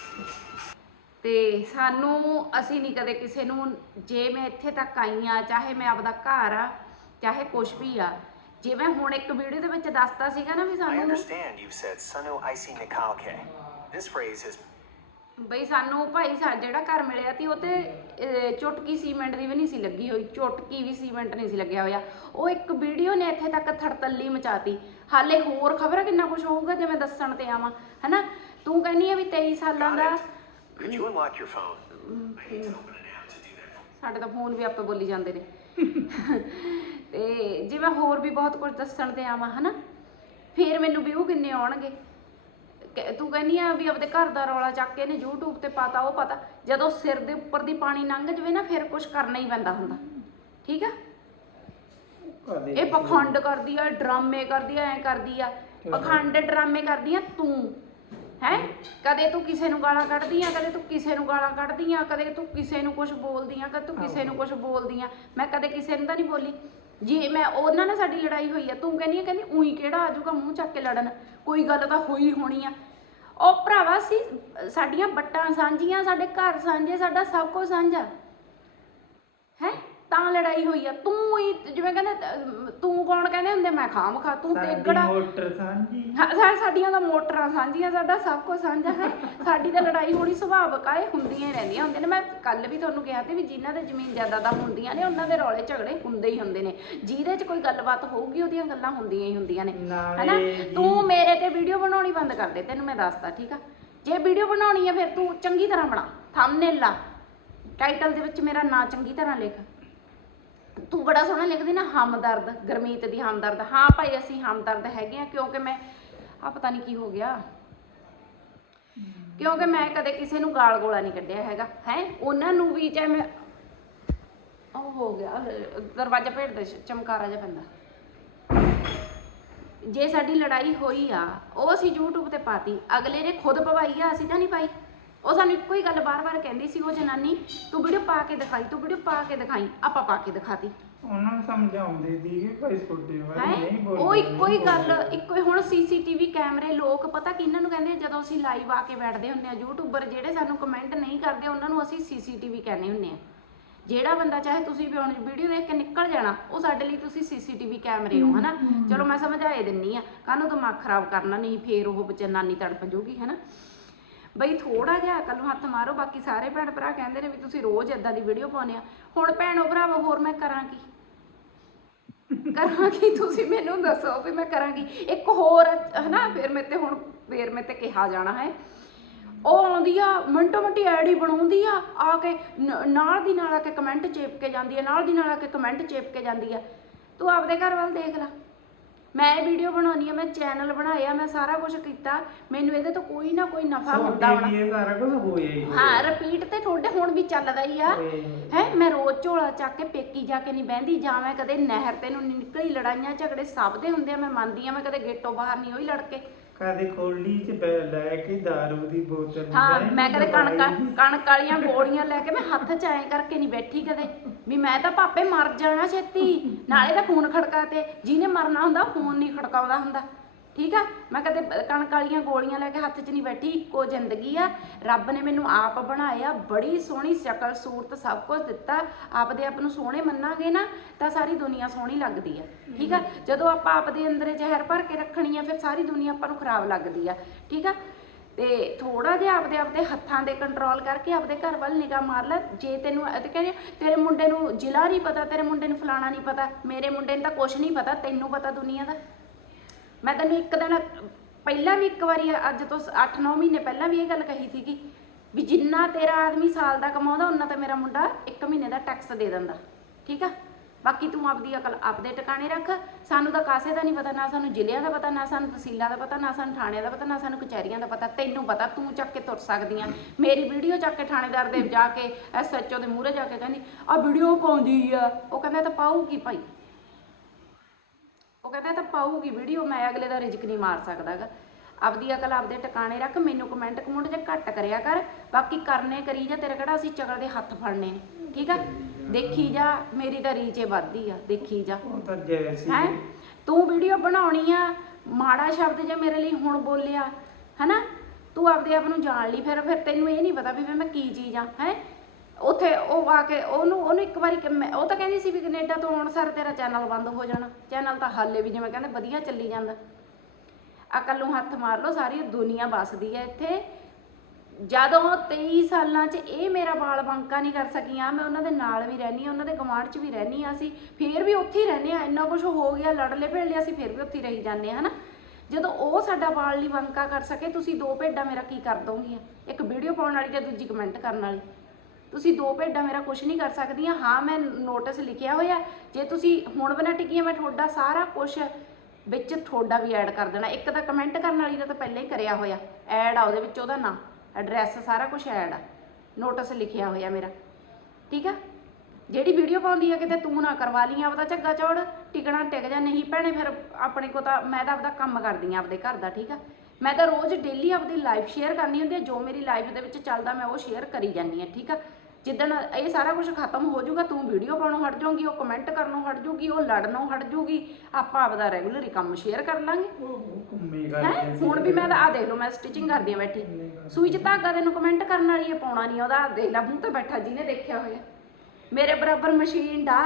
ਤੇ ਸਾਨੂੰ ਅਸੀਂ ਨਹੀਂ ਕਦੇ ਕਿਸੇ ਨੂੰ ਜੇ ਮੈਂ ਇੱਥੇ ਤੱਕ ਆਈ ਆ ਚਾਹੇ ਮੈਂ ਆਪਦਾ ਘਰ ਆ ਚਾਹੇ ਕੁਛ ਵੀ ਆ ਜਿਵੇਂ ਹੁਣ ਇੱਕ ਵੀਡੀਓ ਦੇ ਵਿੱਚ ਦੱਸਤਾ ਸੀਗਾ ਨਾ ਵੀ I ਸਾਨੂੰ understand you've said Sanu Icy Nikalke. This phrase has ਬਈ ਸਾਨੂੰ ਭਾਈ ਸਾ ਜਿਹੜਾ ਘਰ ਮਿਲਿਆ ਤੀ ਉਹ ਤੇ ਅਹ, ਚੁਟਕੀ ਸੀਮੈਂਟ ਦੀ ਵੀ ਨਹੀਂ ਸੀ ਲੱਗੀ ਹੋਈ ਚੁਟਕੀ ਵੀ ਸੀਮੈਂਟ ਨਹੀਂ ਸੀ ਲੱਗਿਆ ਹੋਇਆ। ਉਹ ਇੱਕ ਵੀਡੀਓ ਨੇ ਇੱਥੇ ਤੱਕ ਥੜਤੱਲੀ ਮਚਾਤੀ। ਹਾਲੇ ਹੋਰ ਖਬਰ ਕਿੰਨਾ ਕੁਝ ਹੋਊਗਾ ਜੇ ਮੈਂ ਦੱਸਣ ਤੇ ਆਵਾਂ ਹਨਾ? ਤੂੰ ਕਹਿੰਦੀ ਆ ਵੀ 23 ਸਾਲਾਂ ਦਾ Could you unlock your phone? I hate to open an app to do that. ਸਾਡੇ ਤਾਂ ਫੋਨ ਵੀ ਆਪੇ ਬੋਲੀ ਜਾਂਦੇ ਨੇ। ਤੇ ਜੇ ਮੈਂ ਹੋਰ ਵੀ ਬਹੁਤ ਕੁਝ ਦੱਸਣ ਤੇ ਆਵਾਂ ਹਨਾ? ਫੇਰ ਮੈਨੂੰ ਵਿਊ ਕਿੰਨੇ ਆਉਣਗੇ? ਕਿ- ਤੂੰ ਕਹਿੰਦੀ ਆ ਵੀ ਆਪਦੇ ਘਰ ਦਾ ਰੌਲਾ ਚੱਕ ਕੇ ਨੇ YouTube ਤੇ ਪਾਤਾ ਉਹ ਪਤਾ। ਜਦੋਂ ਸਿਰ ਦੇ ਉੱਪਰ ਦੀ ਪਾਣੀ ਲੰਘ ਜਵੇ ਨਾ ਫਿਰ ਕੁਝ ਕਰਨਾ ਹੀ ਪੈਂਦਾ ਹੁੰਦਾ। ਠੀਕ ਆ? ਇਹ ਪਖੰਡ ਕਰਦੀ ਆ ਡਰਾਮੇ ਕਰਦੀ ਆ ਐ ਕਰਦੀ ਆ। ਪਖੰਡ ਡਰਾਮੇ ਕਰਦੀ ਆ ਤੂੰ। ਹੈ? ਕਦੇ ਤੂੰ ਕਿਸੇ ਨੂੰ ਗਾਲਾਂ ਕੱਢਦੀ ਆ ਕਦੇ ਤੂੰ ਕਿਸੇ ਨੂੰ ਗਾਲਾਂ ਕੱਢਦੀ ਆ ਕਦੇ ਤੂੰ ਕਿਸੇ ਨੂੰ ਕੁਝ ਬੋਲਦੀ ਆ ਕਦੇ ਤੂੰ ਕਿਸੇ ਨੂੰ ਕੁਝ ਬੋਲਦੀ ਆ ਮੈਂ ਕਦੇ ਕਿਸੇ ਨੂੰ ਤਾਂ ਨਹੀਂ ਬੋਲੀ। ਜੇ ਮੈਂ ਉਹਨਾਂ ਨਾਲ ਸਾਡੀ ਲੜਾਈ ਹੋਈ ਆ ਤੂੰ ਕਹਿੰਦੀ ਆ ਕਹਿੰਦੀ ਉਹੀ ਕਿਹੜਾ ਆਜੂਗਾ ਮੂੰਹ ਚੱਕ ਕੇ ਲੜਨ। ਕੋਈ ਗੱਲ ਤਾਂ ਹੋਈ ਹੋਣੀ ਆ। ਉਹ ਭਰਾਵਾ ਸੀ ਸਾਡੀਆਂ ਬੱਟਾਂ ਸਾਂਝੀਆਂ ਸਾਡੇ ਘਰ ਸਾਂਝੇ ਸਾਡਾ ਸਭ ਕੁਝ ਸਾਂਝਾ। ਹੈ? ਤਾਂ ਲੜਾਈ ਹੋਈ ਆ। ਤੂੰ ਹੀ ਜਿਵੇਂ ਕਹਿੰਦੇ ਤੂੰ ਕੌਣ ਕਹਿੰਦੇ ਹੁੰਦੇ? ਮੈਂ ਖਾਮ ਖਾ ਤੂੰ ਤੇ ਸਾਡੀ ਕਿਹੜਾ ਮੋਟਰ ਸਾਂਝੀ। ਹਾਂ, ਸਾਡੀਆਂ ਤਾਂ ਮੋਟਰਾਂ ਸਾਂਝੀਆਂ ਸਾਡਾ ਸਭ ਕੁਝ ਸਾਂਝਾ ਹੈ। ਸਾਡੀ ਤਾਂ ਲੜਾਈ ਹੋਣੀ ਸੁਭਾਵਕ ਆ ਇਹ ਹੁੰਦੀਆਂ ਹੀ ਰਹਿੰਦੀਆਂ। ਹੁੰਦੀਆਂ ਨੇ ਮੈਂ ਕੱਲ ਵੀ ਤੁਹਾਨੂੰ ਕਿਹਾ ਸੀ ਵੀ ਜਿਨ੍ਹਾਂ ਦੇ ਜ਼ਮੀਨ ਜਾਇਦਾਦਾਂ ਹੁੰਦੀਆਂ ਨੇ ਉਹਨਾਂ ਦੇ ਰੌਲੇ ਝਗੜੇ ਹੁੰਦੇ ਹੀ ਹੁੰਦੇ ਨੇ। ਜਿਹਦੇ 'ਚ ਕੋਈ ਗੱਲਬਾਤ ਹੋਊਗੀ ਉਹਦੀਆਂ ਗੱਲਾਂ ਹੁੰਦੀਆਂ ਹੀ ਹੁੰਦੀਆਂ ਨੇ। ਹੈਨਾ? ਤੂੰ ਮੇਰੇ ਤੇ ਵੀਡੀਓ ਬਣਾਉਣੀ ਬੰਦ ਕਰ ਦੇ ਤੈਨੂੰ ਮੈਂ ਦੱਸਦਾ ਠੀਕ ਆ? ਜੇ ਵੀਡੀਓ ਬਣਾਉਣੀ ਹੈ ਫਿਰ ਤੂੰ ਚੰਗੀ ਤਰ੍ਹਾਂ ਬਣਾ। ਥੰਬਨੇਲ ਲਾ। ਟਾਈਟਲ ਦੇ ਵਿੱਚ ਮੇਰਾ ਨਾਂ ਚੰਗੀ ਤਰ੍ਹਾਂ ਲਿਖ। ਤੂੰ ਬੜਾ ਸੋਹਣਾ ਲਿਖਦੀ ਨਾ, ਹਮਦਰਦ, ਗਰਮੀਤ ਦੀ ਹਮਦਰਦ। ਹਾਂ ਭਾਈ, ਅਸੀਂ ਹਮਦਰਦ ਹੈਗੇ ਆ, ਕਿਉਂਕਿ ਮੈਂ ਆ ਪਤਾ ਨਹੀਂ ਕੀ ਹੋ ਗਿਆ। ਕਿਉਂਕਿ ਮੈਂ ਕਦੇ ਕਿਸੇ ਨੂੰ ਗਾਲ ਗੋਲਾ ਨਹੀਂ ਕੱਢਿਆ ਹੈਗਾ, ਹੈ? ਉਹਨਾਂ ਨੂੰ ਵੀ ਚਾਹੇ ਮੈਂ, ਉਹ ਹੋ ਗਿਆ, ਦਰਵਾਜ਼ਾ ਭੇੜ ਦੇ, ਚਮਕਾਰਾ ਜਿਹਾ ਪੈਂਦਾ। ਜੇ ਸਾਡੀ ਲੜਾਈ ਹੋਈ ਆ, ਉਹ ਅਸੀਂ YouTube ਤੇ ਪਾਤੀ, ਅਗਲੇ ਨੇ ਖੁਦ ਪਵਾਈ ਆ, ਅਸੀਂ ਤਾਂ ਨਹੀਂ ਪਾਈ। ਉਹ ਸਾਨੂੰ ਇੱਕੋ ਹੀ ਗੱਲ ਬਾਰ-ਬਾਰ ਕਹਿੰਦੀ ਸੀ ਉਹ ਜਨਾਨੀ ਤੂੰ ਵੀਡੀਓ ਪਾ ਕੇ ਦਿਖਾਈ ਤੂੰ ਵੀਡੀਓ ਪਾ ਕੇ ਦਿਖਾਈ ਆਪਾਂ ਪਾ ਕੇ ਦਿਖਾਤੀ। ਉਹਨਾਂ ਨੂੰ ਸਮਝਾਉਂਦੇ ਦੀ ਕਿ ਭਾਈ ਛੋਟੇ ਵਾਲੀ ਹੈ? ਨਹੀਂ ਬੋਲਦੇ ਉਹ ਇੱਕੋ ਹੀ ਗੱਲ ਇੱਕੋ ਹੀ ਹੁਣ ਸੀਸੀਟੀਵੀ ਕੈਮਰੇ ਲੋਕ ਪਤਾ ਕਿਹਨਾਂ ਨੂੰ ਕਹਿੰਦੇ ਆ? ਜਦੋਂ ਅਸੀਂ ਲਾਈਵ ਆ ਕੇ ਬੈਠਦੇ ਹੁੰਦੇ ਆ ਯੂਟਿਊਬਰ ਜਿਹੜੇ ਸਾਨੂੰ ਕਮੈਂਟ ਨਹੀਂ ਕਰਦੇ ਉਹਨਾਂ ਨੂੰ ਅਸੀਂ ਸੀਸੀਟੀਵੀ ਕਹਿੰਦੇ ਹੁੰਦੇ ਆ। ਜਿਹੜਾ ਬੰਦਾ ਚਾਹੇ ਤੁਸੀਂ ਵੀ ਹੁਣ ਵੀਡੀਓ ਦੇਖ ਕੇ ਨਿਕਲ ਜਾਣਾ ਉਹ ਸਾਡੇ ਲਈ ਤੁਸੀਂ ਸੀਸੀਟੀਵੀ ਕੈਮਰੇ ਹੋ ਹਨਾ? ਚਲੋ ਮੈਂ ਸਮਝਾਏ ਦਿੰਨੀ ਆ ਕਾਹਨੂੰ ਦਿਮਾਗ ਖਰਾਬ ਕਰਨਾ ਨਹੀਂ ਫੇਰ ਉਹ ਬੱਚੇ ਨਾਨੀ ਤੜਪ ਜੂਗੀ ਹਨਾ? ਬਈ ਥੋੜਾ ਜਿਹਾ ਅਕਲ ਨੂੰ ਹੱਥ ਮਾਰੋ, ਬਾਕੀ ਸਾਰੇ ਭੈਣ ਭਰਾ ਕਹਿੰਦੇ ਨੇ ਵੀ ਤੁਸੀਂ ਰੋਜ਼ ਇਦਾਂ ਦੀ ਵੀਡੀਓ ਪਾਉਂਦੇ ਆ। ਹੁਣ ਭੈਣੋ ਭਰਾਵੋ, ਹੋਰ ਮੈਂ ਕਰਾਂ ਕੀ? ਕਰਾਂਗੀ ਤੁਸੀਂ ਮੈਨੂੰ ਦੱਸੋ ਵੀ ਮੈਂ ਕਰਾਂਗੀ ਇੱਕ ਹੋਰ, ਹਨਾ, ਫਿਰ ਮੇਰੇ ਤੇ ਹੁਣ, ਫਿਰ ਮੇਰੇ ਤੇ ਕਿਹਾ ਜਾਣਾ ਹੈ। ਉਹ ਆਉਂਦੀ ਆ, ਮਿੰਟੋ ਮਿੰਟੀ ਆਈਡੀ ਬਣਾਉਂਦੀ ਆ ਆ ਕੇ ਨਾਲ ਦੀ ਨਾਲ ਆ ਕੇ ਕਮੈਂਟ ਚੇਪ ਕੇ ਜਾਂਦੀ ਆ, ਨਾਲ ਦੀ ਨਾਲ ਆ ਕੇ ਕਮੈਂਟ ਚੇਪ ਕੇ ਜਾਂਦੀ ਆ। ਤੂੰ ਆਪਦੇ ਘਰ ਵੱਲ ਦੇਖ ਲੈ। ਮੈਂ ਵੀਡੀਓ ਬਣਾਉਣੀ ਆ ਮੈਂ ਚੈਨਲ ਬਣਾਇਆ ਮੈਂ ਸਾਰਾ ਕੁਝ ਕੀਤਾ। ਮੈਨੂੰ ਇਹਦੇ ਤੋਂ ਕੋਈ ਨਾ ਕੋਈ ਨਫਾ ਹੁੰਦਾ ਹੋਣਾ। ਇਹ ਸਾਰਾ ਕੁਝ ਹੋਇਆ ਹੀ। ਹਾਂ ਰਿਪੀਟ ਤੇ ਤੁਹਾਡੇ ਹੁਣ ਵੀ ਚੱਲਦਾ ਹੀ ਆ। ਹੀ ਮੈਂ ਰੋਜ਼ ਝੋਲਾ ਚੱਕ ਕੇ ਪੇਕੀ ਜਾ ਕੇ ਨਹੀਂ ਬਹਿੰਦੀ ਜਾਂ ਮੈਂ ਕਦੇ ਨਹਿਰ ਤੇ ਨੂੰ ਨੀ ਨਿਕਲੀ ਲੜਾਈਆਂ ਝਗੜੇ ਸਭ ਦੇ ਹੁੰਦੇ ਆ ਮੈਂ ਮੰਨਦੀ ਆ ਮੈਂ ਕਦੇ ਗੇਟੋਂ ਬਾਹਰ ਨਹੀਂ ਹੋਈ ਲੜ ਕੇ ਕਦੇ ਖੋਲੀ ਚ ਬੈ- ਲੈ ਕੇ दारू ਦੀ ਬੋਤਲ ਹਾਂ ਲੈ ਮੈਂ ਕਦੇ ਕੇ ਕਣਕ ਦਵਾਈ ਕਣਕ ਵਾਲੀਆਂ ਗੋਲੀਆਂ ਲੈ ਕੇ ਮੈਂ ਹੱਥ ਚ ਐਂ ਕਰਕੇ ਨਹੀਂ ਬੈਠੀ ਕਦੇ। ਵੀ ਮੈਂ ਤਾਂ ਪਾਪੇ ਮਰ ਜਾਣਾ ਛੇਤੀ। ਨਾਲੇ ਤਾਂ ਫੋਨ ਖੜਕਾ ਤੇ। ਜਿਹਨੇ ਮਰਨਾ ਹੁੰਦਾ ਫੋਨ ਨਹੀਂ ਖੜਕਾਉਂਦਾ ਹੁੰਦਾ। ਠੀਕ ਆ? ਮੈਂ ਕਦੇ ਕਣਕ ਵਾਲੀਆਂ ਗੋਲੀਆਂ ਲੈ ਕੇ ਹੱਥ 'ਚ ਨਹੀਂ ਬੈਠੀ ਇੱਕੋ ਜ਼ਿੰਦਗੀ ਆ। ਰੱਬ ਨੇ ਮੈਨੂੰ ਆਪ ਬਣਾਇਆ ਬੜੀ ਸੋਹਣੀ ਸ਼ਕਲ ਸੂਰਤ ਸਭ ਕੁਝ ਦਿੱਤਾ। ਆਪਦੇ ਆਪ ਨੂੰ ਸੋਹਣੇ ਮੰਨਾਂਗੇ ਨਾ ਤਾਂ ਸਾਰੀ ਦੁਨੀਆ ਸੋਹਣੀ ਲੱਗਦੀ ਆ। ਠੀਕ ਆ? ਜਦੋਂ ਆਪਾਂ ਆਪਦੇ ਅੰਦਰ ਜ਼ਹਿਰ ਭਰ ਕੇ ਰੱਖਣੀ ਆ ਫਿਰ ਸਾਰੀ ਦੁਨੀਆ ਆਪਾਂ ਨੂੰ ਖਰਾਬ ਲੱਗਦੀ ਆ। ਠੀਕ ਆ? ਤੇ ਥੋੜਾ ਜਿਹਾ ਆਪਦੇ ਆਪਦੇ ਹੱਥਾਂ ਦੇ ਕੰਟਰੋਲ ਕਰਕੇ ਆਪਦੇ ਘਰ ਵੱਲ ਨਿਗਾਹ ਮਾਰ ਲੈ। ਜੇ ਤੈਨੂੰ ਇਹ ਤੇ ਕਹਿੰਦੇ ਤੇਰੇ ਮੁੰਡੇ ਨੂੰ ਜ਼ਿਲ੍ਹਾ ਨਹੀਂ ਪਤਾ ਤੇਰੇ ਮੁੰਡੇ ਨੂੰ ਫਲਾਣਾ ਨਹੀਂ ਪਤਾ ਮੇਰੇ ਮੁੰਡੇ ਨੂੰ ਤਾਂ ਕੁਝ ਨਹੀਂ ਪਤਾ ਤੈਨੂੰ ਪਤਾ ਦੁਨੀਆ ਦਾ। ਮੈਂ ਤੈਨੂੰ ਇੱਕ ਦਿਨ, ਪਹਿਲਾਂ ਵੀ ਇੱਕ ਵਾਰੀ, ਅੱਜ ਤੋਂ 8-9 ਮਹੀਨੇ ਪਹਿਲਾਂ ਵੀ ਇਹ ਗੱਲ ਕਹੀ ਸੀਗੀ ਵੀ ਜਿੰਨਾ ਤੇਰਾ ਆਦਮੀ ਸਾਲ ਦਾ ਕਮਾਉਂਦਾ ਉਹਨਾਂ ਤਾਂ ਮੇਰਾ ਮੁੰਡਾ 1 ਮਹੀਨੇ ਦਾ ਟੈਕਸ ਦੇ ਦਿੰਦਾ, ਠੀਕ ਆ? ਬਾਕੀ ਤੂੰ ਆਪਦੀ ਅਕਲ, ਆਪਦੇ ਟਿਕਾਣੇ ਰੱਖ, ਸਾਨੂੰ ਤਾਂ ਕਾਸੇ ਦਾ ਨਹੀਂ ਪਤਾ, ਨਾ ਸਾਨੂੰ ਜ਼ਿਲ੍ਹਿਆਂ ਦਾ ਪਤਾ, ਨਾ ਸਾਨੂੰ ਤਹਿਸੀਲਾਂ ਦਾ ਪਤਾ, ਨਾ ਸਾਨੂੰ ਥਾਣਿਆਂ ਦਾ ਪਤਾ, ਨਾ ਸਾਨੂੰ ਕਚਹਿਰੀਆਂ ਦਾ ਪਤਾ, ਤੈਨੂੰ ਪਤਾ, ਤੂੰ ਚੱਕ ਕੇ ਤੁਰ ਸਕਦੀ ਆ ਮੇਰੀ ਵੀਡੀਓ ਚੱਕ ਕੇ ਥਾਣੇਦਾਰ ਦੇ ਜਾ ਕੇ ਐਸਐਚਓ ਦੇ ਮੂਹਰੇ ਜਾ ਕੇ ਕਹਿੰਦੀ ਆ ਵੀਡੀਓ ਪਾਉਂਦੀ ਆ। ਉਹ ਕਹਿੰਦਾ ਤਾਂ ਪਾਊਗੀ ਭਾਈ। ਉਹ ਕਹਿੰਦਾ ਇਹ ਤਾਂ ਪਾਊਗੀ ਵੀਡੀਓ ਮੈਂ ਅਗਲੇ ਦਾ ਰਿਜਕ ਨਹੀਂ ਮਾਰ ਸਕਦਾਗਾ। ਆਪਦੀ ਅਕਲ ਆਪਦੇ ਟਿਕਾਣੇ ਰੱਖ ਮੈਨੂੰ ਕਮੈਂਟ ਕਮੁੰਟ ਜੇ ਘੱਟ ਕਰਿਆ ਕਰ ਬਾਕੀ ਕਰਨੇ ਕਰੀ ਜਾ ਤੇਰੇ ਕਿਹੜਾ ਅਸੀਂ ਚਗਲ ਦੇ ਹੱਥ ਫੜਨੇ ਨੇ ਠੀਕ ਆ? ਦੇਖੀ ਜਾ ਮੇਰੀ ਤਾਂ ਰੀਚੇ ਵੱਧਦੀ ਆ ਦੇਖੀ ਜਾ। ਉਹ ਤਾਂ ਜੈਸੀ ਹੈ? ਤੂੰ ਵੀਡੀਓ ਬਣਾਉਣੀ ਆ ਮਾੜਾ ਸ਼ਬਦ ਜੇ ਮੇਰੇ ਲਈ ਹੁਣ ਬੋਲਿਆ ਹਨਾ? ਤੂੰ ਆਪਦੇ ਆਪ ਨੂੰ ਜਾਣ ਲਈ ਫਿਰ ਫਿਰ ਤੈਨੂੰ ਇਹ ਨਹੀਂ ਪਤਾ ਵੀ ਮੈਂ ਕੀ ਚੀਜ਼ ਆ ਹੈ? ਉੱਥੇ ਉਹ ਆ ਕੇ ਉਹਨੂੰ ਉਹਨੂੰ ਇੱਕ ਵਾਰੀ ਕਿ ਮੈਂ- ਉਹ ਤਾਂ ਕਹਿੰਦੀ ਸੀ ਵੀ ਕੈਨੇਡਾ ਤੋਂ ਆਉਣ ਸਾਰ ਤੇਰਾ ਚੈਨਲ ਬੰਦ ਹੋ ਜਾਣਾ। ਚੈਨਲ ਤਾਂ ਹਾਲੇ ਵੀ ਜਿਵੇਂ ਕਹਿੰਦੇ ਵਧੀਆ ਚੱਲੀ ਜਾਂਦਾ। ਅਕਲ ਨੂੰ ਹੱਥ ਮਾਰ ਲਓ, ਸਾਰੀ ਦੁਨੀਆ ਵੱਸਦੀ ਹੈ ਇੱਥੇ। ਜਦੋਂ 23 ਸਾਲਾਂ 'ਚ ਇਹ ਮੇਰਾ ਬਾਲ ਬੰਕਾ ਨਹੀਂ ਕਰ ਸਕੀਆਂ ਮੈਂ ਉਹਨਾਂ ਦੇ ਨਾਲ ਵੀ ਰਹਿਣੀ ਆ ਉਹਨਾਂ ਦੇ ਗਵਾਂਢ 'ਚ ਵੀ ਰਹਿਣੀ ਆ ਅਸੀਂ। ਫੇਰ ਵੀ ਉੱਥੇ ਹੀ ਰਹਿੰਦੇ ਆ ਇੰਨਾ ਕੁਝ ਹੋ ਗਿਆ, ਲੜਲੇ ਭੇੜਲੇ ਅਸੀਂ, ਫੇਰ ਵੀ ਉੱਥੇ ਹੀ ਰਹੀ ਜਾਂਦੇ ਆ ਹਨਾ। ਜਦੋਂ ਉਹ ਸਾਡਾ ਬਾਲ ਨਹੀਂ ਬੰਕਾ ਕਰ ਸਕੇ, ਤੁਸੀਂ ਦੋ ਭੇਡਾਂ ਮੇਰਾ ਕੀ ਕਰ ਦੋਗੀਆਂ? ਇੱਕ ਵੀਡੀਓ ਪਾਉਣ ਵਾਲੀ ਤੇ ਦੂਜੀ ਕਮੈਂਟ ਕਰਨ ਵਾਲੀ। ਤੁਸੀਂ ਦੋ ਭੇਡਾਂ ਮੇਰਾ ਕੁਝ ਨਹੀਂ ਕਰ ਸਕਦੀਆਂ। ਹਾਂ, ਮੈਂ ਨੋਟਿਸ ਲਿਖਿਆ ਹੋਇਆ। ਜੇ ਤੁਸੀਂ ਹੁਣ ਬਣਾ ਟਿੱਕੀਆਂ, ਮੈਂ ਤੁਹਾਡਾ ਸਾਰਾ ਕੁਝ ਵਿੱਚ ਤੁਹਾਡਾ ਵੀ ਐਡ ਕਰ ਦੇਣਾ। ਇੱਕ ਤਾਂ ਕਮੈਂਟ ਕਰਨ ਵਾਲੀ ਦਾ ਤਾਂ ਪਹਿਲਾਂ ਹੀ ਕਰਿਆ ਹੋਇਆ। ਐਡ ਆ ਉਹਦੇ ਵਿੱਚ ਉਹਦਾ ਨਾਂ ਐਡਰੈਸ ਸਾਰਾ ਕੁਝ ਐਡ ਆ। ਨੋਟਿਸ ਲਿਖਿਆ ਹੋਇਆ ਮੇਰਾ। ਠੀਕ ਆ? ਜਿਹੜੀ ਵੀਡੀਓ ਪਾਉਂਦੀ ਆ, ਕਿਤੇ ਤੂੰ ਨਾ ਕਰਵਾ ਲਈ ਆਪਦਾ ਝੱਗਾ ਚੌੜ, ਟਿਕਣਾ ਟਿਕ ਜਾ। ਨਹੀਂ ਭੈਣੇ, ਫਿਰ ਆਪਣੇ ਕੋ ਤਾਂ ਮੈਂ ਤਾਂ ਆਪਦਾ ਕੰਮ ਕਰਦੀ ਆ ਆਪਦੇ ਘਰ ਦਾ, ਠੀਕ ਆ? ਮੈਂ ਤਾਂ ਰੋਜ਼ ਡੇਲੀ ਆਪਦੀ ਲਾਈਫ ਸ਼ੇਅਰ ਕਰਨੀ ਹੁੰਦੀ ਆ ਜੋ ਮੇਰੀ ਲਾਈਫ ਦੇ ਵਿੱਚ ਚੱਲਦਾ ਮੈਂ ਉਹ ਸ਼ੇਅਰ ਕਰੀ ਜਾਂਦੀ ਆ ਠੀਕ ਆ? ਜਿੱਦਣ ਇਹ ਸਾਰਾ ਕੁਝ ਖਤਮ ਹੋ ਜਾਊਗਾ ਤੂੰ ਵੀਡੀਓ ਪਾਉਣੋਂ ਹਟ ਜਾਊਗੀ ਉਹ ਕਮੈਂਟ ਕਰਨੋਂ ਹਟ ਜਾਊਗੀ ਉਹ ਲੜਨੋਂ ਹਟ ਜਾਊਗੀ ਆਪਾਂ ਆਪਦਾ ਰੈਗੂਲਰ ਹੀ ਕੰਮ ਸ਼ੇਅਰ ਕਰ ਲਾਂਗੇ। ਹੈ? ਹੁਣ ਵੀ ਮੈਂ ਤਾਂ ਆ ਦੇਖ ਲਓ ਮੈਂ ਸਟਿਚਿੰਗ ਕਰਦੀ ਆ ਬੈਠੀ। ਸੂਈ ਚ ਧਾਗਾ ਤੈਨੂੰ ਕਮੈਂਟ ਕਰਨ ਵਾਲੀ ਹੈ ਪਾਉਣਾ ਨਹੀਂ ਉਹਦਾ ਦੇਖ ਲੈ ਮੂੰਹ ਤੇ ਬੈਠਾ ਜਿਹਨੇ ਦੇਖਿਆ ਹੋਇਆ। ਮੇਰੇ ਬਰਾਬਰ ਮਸ਼ੀਨ ਦਾ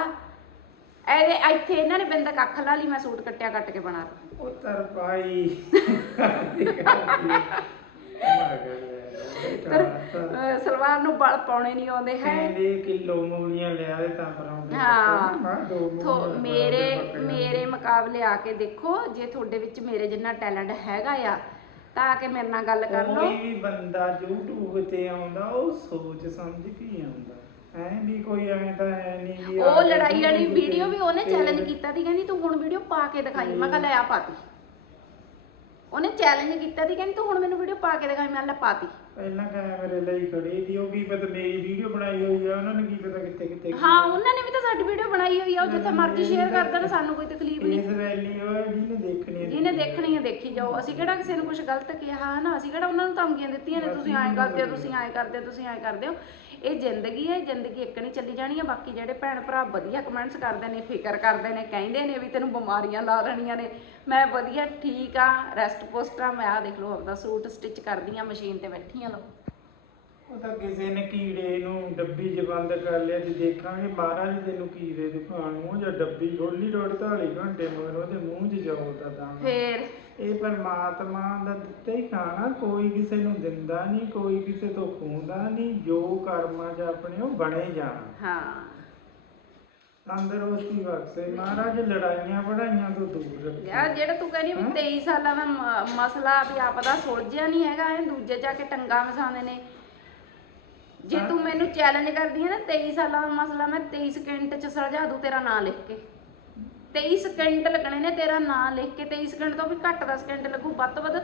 ਇਹਦੇ ਇੱਥੇ ਇਹਨਾਂ ਨੇ ਬਿੰਦ ਕੱਖ ਲਾ ਲਈ ਮੈਂ ਸੂਟ ਕੱਟਿਆ ਕੱਟ ਕੇ ਬਣਾ ਦਿੱਤਾ ਉਹ ਤਰਪਾਈ ਪਰ ਅਹ, ਸਲਵਾਰ ਨੂੰ ਬਲ ਪਾਉਣੇ ਨਹੀਂ ਆਉਂਦੇ ਹੈ। ਕਹਿੰਦੇ ਕਿਲੋ ਮੂਲੀਆਂ ਲਿਆ ਦੇ ਤਾਂ ਪਰਾਉਂਦੇ ਹਾਂ। ਥੋ ਮੇਰੇ ਮੇਰੇ ਮੁਕਾਬਲੇ ਆ ਕੇ ਦੇਖੋ ਜੇ ਤੁਹਾਡੇ ਵਿੱਚ ਮੇਰੇ ਜਿੰਨਾ ਟੈਲੈਂਟ ਹੈਗਾ ਆ ਤਾਂ ਆ ਕੇ ਮੇਰੇ ਨਾਲ ਗੱਲ ਕਰ ਲਓ। ਕੋਈ ਵੀ ਬੰਦਾ YouTube ਤੇ ਆਉਂਦਾ ਉਹ ਸੋਚ ਸਮਝ ਕੇ ਹੀ ਆਉਂਦਾ। ਐ ਵੀ ਕੋਈ ਐ ਤਾਂ ਹੈ ਨਹੀਂ ਵੀ ਉਹ ਲੜਾਈ ਵਾਲੀ ਵੀਡੀਓ ਵੀ ਉਹਨੇ ਚੈਲੰਜ ਕੀਤਾ ਸੀ ਕਹਿੰਦੀ ਤੂੰ ਹੁਣ ਵੀਡੀਓ ਪਾ ਕੇ ਦਿਖਾਈ। ਮੈਂ ਕਿਹਾ ਲੈ ਆ ਪਾਤੀ ਉਹਨੇ ਚੈਲੰਜ ਕੀਤਾ ਸੀ ਕਹਿੰਦੀ ਤੂੰ ਹੁਣ ਮੈਨੂੰ ਵੀਡੀਓ ਪਾ ਕੇ ਦਿਖਾਈ। ਮੈਂ ਲੈ ਪਾਤੀ ਪਹਿਲਾਂ ਕੈਮਰੇ ਲਈ ਖੜੀ ਸੀ ਉਹ ਕੀ ਪਤਾ ਮੇਰੀ ਵੀਡੀਓ ਬਣਾਈ ਹੋਈ ਆ ਉਹਨਾਂ ਨੂੰ ਕੀ ਪਤਾ ਕਿੱਥੇ ਕਿੱਥੇ ਹਾਂ ਉਹਨਾਂ ਨੇ ਵੀ ਤਾਂ ਸਾਡੀ ਵੀਡੀਓ ਬਣਾਈ ਹੋਈ ਆ ਉਹ ਜਿੱਥੇ ਮਰਜ਼ੀ ਸ਼ੇਅਰ ਕਰ ਦੇਣ ਸਾਨੂੰ ਕੋਈ ਤਕਲੀਫ ਨਹੀਂ। ਇਸ ਵੈਲੀ ਉਹ ਜਿਹਨੇ ਦੇਖਣੀ ਹੈ ਜਿਹਨੇ ਦੇਖਣੀ ਹੈ ਦੇਖੀ ਜਾਓ। ਅਸੀਂ ਕਿਹੜਾ ਕਿਸੇ ਨੂੰ ਕੁਝ ਗਲਤ ਕਿਹਾ ਨਾ ਅਸੀਂ ਕਿਹੜਾ ਉਹਨਾਂ ਨੂੰ ਧਮਕੀਆਂ ਦਿੱਤੀਆਂ ਨੇ ਤੁਸੀਂ ਐਂ ਕਰਦੇ ਹੋ ਤੁਸੀਂ ਐਂ ਕਰਦੇ ਹੋ ਤੁਸੀਂ ਐਂ ਕਰਦੇ ਹੋ। ਇਹ ਜ਼ਿੰਦਗੀ ਹੈ ਜ਼ਿੰਦਗੀ ਇੱਕ ਨਹੀਂ ਚੱਲੀ ਜਾਣੀ ਆ, ਬਾਕੀ ਜਿਹੜੇ ਭੈਣ ਭਰਾ ਵਧੀਆ ਕਮੈਂਟਸ ਕਰਦੇ ਨੇ, ਫਿਕਰ ਕਰਦੇ ਨੇ, ਕਹਿੰਦੇ ਨੇ ਵੀ ਤੈਨੂੰ ਬਿਮਾਰੀਆਂ ਲਾ ਦੇਣੀਆਂ ਨੇ, ਮੈਂ ਵਧੀਆ ਠੀਕ ਆ ਰੈਸਟ ਪੋਸਟ ਆ, ਮੈਂ ਆ ਦੇਖ ਲਓ, ਆਪਦਾ ਸੂਟ ਸਟਿਚ ਕਰਦੀ ਆ, ਮਸ਼ੀਨ ਤੇ ਬੈਠੀ ਆ ਲੋ ਉਹ ਤਾਂ ਕਿਸੇ ਨੇ ਕੀੜੇ ਨੂੰ ਡੱਬੀ 'ਚ ਬੰਦ ਕਰ ਲਿਆ ਤੇ ਦੇਖਾਂਗੇ ਮਹਾਰਾਜ ਤੈਨੂੰ ਕੀੜੇ ਦਿਖਾਉਣ ਨੂੰ ਜਾਂ ਡੱਬੀ ਖੋਲੀ ਡੋੜ ਢਾਲੀ ਘੰਟੇ ਮਗਰ ਉਹਦੇ ਮੂੰਹ 'ਚ ਜਾਉਂਦਾ ਤਾਂ। ਫੇਰ? ਇਹ ਪਰਮਾਤਮਾ ਦਾ ਦਿੱਤਾ ਹੀ ਖਾਣਾ ਕੋਈ ਕਿਸੇ ਨੂੰ ਦਿੰਦਾ ਨਹੀਂ ਕੋਈ ਕਿਸੇ ਤੋਂ ਖੂੰਦਾ ਨਹੀਂ ਜੋ ਕਰਮਾਂ 'ਚ ਆਪਣੇ ਉਹ ਬਣੇ ਜਾਣ। ਹਾਂ। ਤੰਦਰੁਸਤੀ ਬਖਸ਼ੇ। ਮਹਾਰਾਜ ਲੜਾਈਆਂ ਪੜਾਈਆਂ ਤੋਂ ਦੂਰ ਰੱਖੇ। ਯਾਰ ਜਿਹੜਾ ਤੂੰ ਕਹਿੰਦੀ ਵੀ 23 ਸਾਲਾਂ ਦਾ ਮ- ਮਸਲਾ ਵੀ ਆਪਦਾ ਸੁਲਝਿਆ ਨਹੀਂ ਹੈਗਾ ਇਹ ਦੂਜੇ ਜਾ ਕੇ ਟੰਗਾ ਵਸਾਉਂਦੇ ਨੇ। ਜੇ ਤੂੰ ਮੈਨੂੰ ਚੈਲੰਜ ਕਰਦੀ ਹੈ ਨਾ 23 ਸਾਲਾਂ ਦਾ ਮਸਲਾ ਮੈਂ 23 ਸਕਿੰਟ ਚ ਸੁਲਝਾ ਦੂੰ ਤੇਰਾ ਨਾਂ ਲਿਖ ਕੇ। 23 ਸਕਿੰਟ ਲੱਗਣੇ ਨੇ ਤੇਰਾ ਨਾਂ ਲਿਖ ਕੇ 23 ਸਕਿੰਟ ਤੋਂ ਵੀ ਘੱਟ ਦਾ ਸਕਿੰਟ ਲੱਗੂ ਵੱਧ ਤੋਂ ਵੱਧ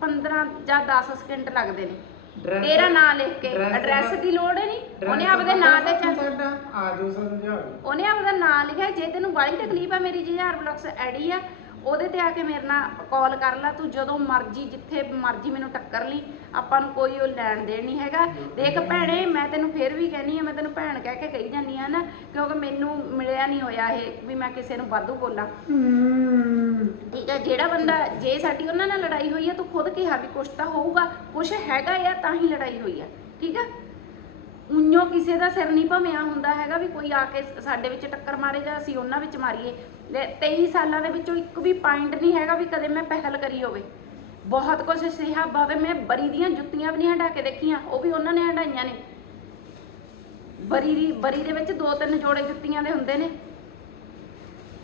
15 ਜਾਂ 10 ਸਕਿੰਟ ਲੱਗਦੇ ਨੇ। ਤੇਰਾ ਨਾਂ ਲਿਖ ਕੇ ਐਡਰੈਸ ਦਾ- ਲੋੜ ਹੀ ਨਹੀਂ। ਉਹਨੇ ਆਪਦੇ ਨਾਂ ਤੇ ਪਤਾ ਚੱਲ ਸਾਡਾ ਆਜੋ ਸਮਝਾਓ ਉਹਨੇ ਆਪਦਾ ਨਾਂ ਲਿਖਿਆ ਜੇ ਤੈਨੂੰ ਬਾਲੀ ਤਕਲੀਫ ਆ ਮੇਰੀ ਜੁਝਾਰ ਬਲੌਗਸ ਐਡੀ ਆ ਉਹਦੇ ਤੇ ਆ ਕੇ ਮੇਰੇ ਨਾਲ ਕਾਲ ਕਰ ਲੈ ਤੂੰ ਜਦੋਂ ਮਰਜ਼ੀ ਜਿੱਥੇ ਮਰਜ਼ੀ ਮੈਨੂੰ ਟੱਕਰ ਲਈ ਆਪਾਂ ਨੂੰ ਕੋਈ ਉਹ ਲੈਣ ਦੇਣ ਨਹੀਂ ਹੈਗਾ। ਦੇਖ ਭੈਣੇ ਮੈਂ ਤੈਨੂੰ ਫੇਰ ਵੀ ਕਹਿਨੀ ਆ ਮੈਂ ਤੈਨੂੰ ਭੈਣ ਕਹਿ ਕੇ ਕਹੀ ਜਾਂਦੀ ਆ ਨਾ ਕਿਉਂਕਿ ਮੈਨੂੰ ਮਿਲਿਆ ਨਹੀਂ ਹੋਇਆ ਇਹ ਵੀ ਮੈਂ ਕਿਸੇ ਨੂੰ ਵਾਧੂ ਬੋਲਾਂ। ਠੀਕ ਹੈ ਜਿਹੜਾ ਬੰਦਾ ਜੇ ਸਾਡੀ ਉਹਨਾਂ ਨਾਲ ਲੜਾਈ ਹੋਈ ਆ ਤੂੰ ਖੁਦ ਕਿਹਾ ਵੀ ਕੁਛ ਤਾਂ ਹੋਊਗਾ ਕੁਛ ਹੈਗਾ ਆ ਤਾਂ ਹੀ ਲੜਾਈ ਹੋਈ ਆ। ਠੀਕ ਹੈ ਉਈਓ ਕਿਸੇ ਦਾ ਸਿਰ ਨਹੀਂ ਭਮਿਆ ਹੁੰਦਾ ਹੈਗਾ ਵੀ ਕੋਈ ਆ ਕੇ ਸਾਡੇ ਵਿੱਚ ਟੱਕਰ ਮਾਰੇ ਜਾਂ ਅਸੀਂ ਉਹਨਾਂ ਵਿੱਚ ਮਾਰੀਏ। ਲੈ 23 ਸਾਲਾਂ ਦੇ ਵਿੱਚੋਂ ਇੱਕ ਵੀ ਪੁਆਇੰਟ ਨਹੀਂ ਹੈਗਾ ਵੀ ਕਦੇ ਮੈਂ ਪਹਿਲ ਕਰੀ ਹੋਵੇ। ਬਹੁਤ ਕੁਝ ਸਿਹਾ ਬਾਵੇ ਮੈਂ ਬਰੀ ਦੀਆਂ ਜੁੱਤੀਆਂ ਵੀ ਨਹੀਂ ਹਟਾ ਕੇ ਦੇਖੀਆਂ, ਉਹ ਵੀ ਉਹਨਾਂ ਨੇ ਹਟਾਈਆਂ ਨੇ। ਬਰੀ ਦੀ, ਬਰੀ ਦੇ ਵਿੱਚ ਦੋ ਤਿੰਨ ਜੋੜੇ ਜੁੱਤੀਆਂ ਦੇ ਹੁੰਦੇ ਨੇ।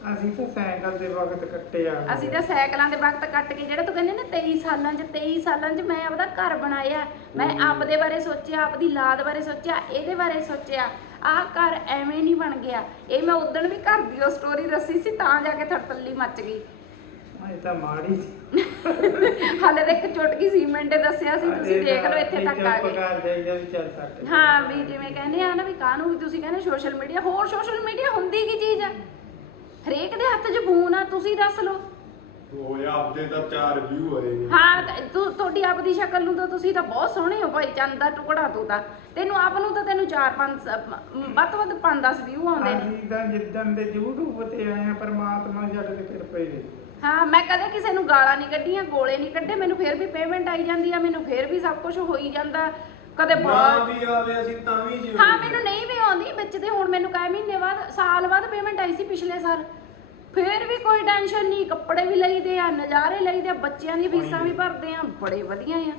ਅਸੀਂ ਤਾਂ ਸਾਈਕਲ ਦੇ ਵਕਤ ਕੱਟਿਆ ਅਸੀਂ ਤਾਂ ਸਾਈਕਲਾਂ ਦੇ ਵਕਤ ਕੱਟ ਕੇ ਜਿਹੜਾ ਤੂੰ ਕਹਿੰਦੇ ਨੇ 23 ਸਾਲਾਂ 'ਚ 23 ਸਾਲਾਂ 'ਚ ਮੈਂ ਆਪਦਾ ਘਰ ਬਣਾਇਆ। ਮੈਂ ਆਪਦੇ ਬਾਰੇ ਸੋਚਿਆ ਆਪਦੀ ਲਾਦ ਬਾਰੇ ਸੋਚਿਆ ਇਹਦੇ ਬਾਰੇ ਸੋਚਿਆ। ਆਹ ਘਰ ਐਵੇਂ ਨਹੀਂ ਬਣ ਗਿਆ। ਇਹ ਮੈਂ ਉਦੋਂ ਵੀ ਘਰ ਦੀ ਉਹ ਸਟੋਰੀ ਦੱਸੀ ਸੀ ਤਾਂ ਜਾ ਕੇ ਥੜਤੱਲੀ ਮੱਚ ਗਈ। ਇਹ ਤਾਂ ਮਾੜੀ ਸੀ। ਹਾਲੇ ਤਾਂ ਇੱਕ ਚੁਟਕੀ ਸੀਮੈਂਟ ਦੇ ਦੱਸਿਆ ਸੀ ਤੁਸੀਂ ਦੇਖ ਲਓ ਇੱਥੇ ਤੱਕ ਆ ਗਏ। ਹਾਂ ਵੀ ਜਿਵੇਂ ਕਹਿੰਦੇ ਆ ਨਾ ਵੀ ਕਾਹਨੂੰ ਵੀ ਤੁਸੀਂ ਕਹਿੰਦੇ ਸੋਸ਼ਲ ਮੀਡੀਆ ਹੋਰ ਸੋਸ਼ਲ ਮੀਡੀਆ ਹੁੰਦੀ ਕੀ ਚੀਜ਼? ਆ ਹਰੇਕ ਦੇ ਹੱਥ 'ਚ ਫੋਨ ਆ ਤੁਸੀਂ ਦੱਸ ਲਓ। ਹੋਇਆ ਆਪਦੇ ਤਾਂ ਚਾਰ ਵਿਊ ਹੋਏ ਨੇ। ਹਾਂ ਤੇ ਤੂੰ ਤੁਹਾਡੀ ਆਪਦੀ ਸ਼ਕਲ ਨੂੰ ਤਾਂ ਤੁਸੀਂ ਤਾਂ ਬਹੁਤ ਸੋਹਣੇ ਹੋ ਭਾਈ ਚੰਦ ਦਾ ਟੁਕੜਾ ਤੂੰ ਤਾਂ। ਤੈਨੂੰ ਆਪ ਨੂੰ ਤਾਂ ਤੈਨੂੰ 4 5 ਵੱਧ ਤੋਂ ਵੱਧ 5-10 ਵਿਊ ਆਉਂਦੇ ਨੇ। ਅਸੀਂ ਤਾਂ ਜਿੱਦਣ ਦੇ YouTube ਤੇ ਆਏ ਆ ਪਰਮਾਤਮਾ ਦੀ ਸਾਡੇ ਤੇ ਕਿਰਪਾ ਹੀ ਰਹੀ ਹਾਂ ਮੈਂ ਕਦੇ ਕਿਸੇ ਨੂੰ ਗਾਲਾਂ ਨਹੀਂ ਕੱਢੀਆਂ ਗੋਲੇ ਨਹੀਂ ਕੱਢੇ ਮੈਨੂੰ ਫਿਰ ਵੀ ਪੇਮੈਂਟ ਆਈ ਜਾਂਦੀ ਆ ਮੈਨੂੰ ਫਿਰ ਵੀ ਸਭ ਕੁਝ ਹੋਈ ਜਾਂਦਾ। ਕਦੇ ਨਾ ਬਹੁਤ ਵੀ ਆਵੇ ਅਸੀਂ ਤਾਂ ਵੀ ਜਿਵੇਂ ਹਾਂ ਮੈਨੂੰ ਨਹੀਂ ਵੀ ਆਉਂਦੀ ਵਿੱਚ ਤੇ ਹੁਣ ਮੈਨੂੰ ਕਾਇ ਮਹੀਨੇ ਬਾਅਦ ਸਾਲ ਬਾਅਦ ਪੇਮੈਂਟ ਆਈ ਸੀ ਪਿਛਲੇ ਸਾਲ। ਫਿਰ ਵੀ ਕੋਈ ਟੈਨਸ਼ਨ ਨਹੀਂ ਕੱਪੜੇ ਵੀ ਲਈਦੇ ਆ ਨਜ਼ਾਰੇ ਲਈਦੇ ਆ ਬੱਚਿਆਂ ਦੀ ਫੀਸਾਂ ਵੀ ਭਰਦੇ ਆ ਬੜੇ ਵਧੀਆ ਆ।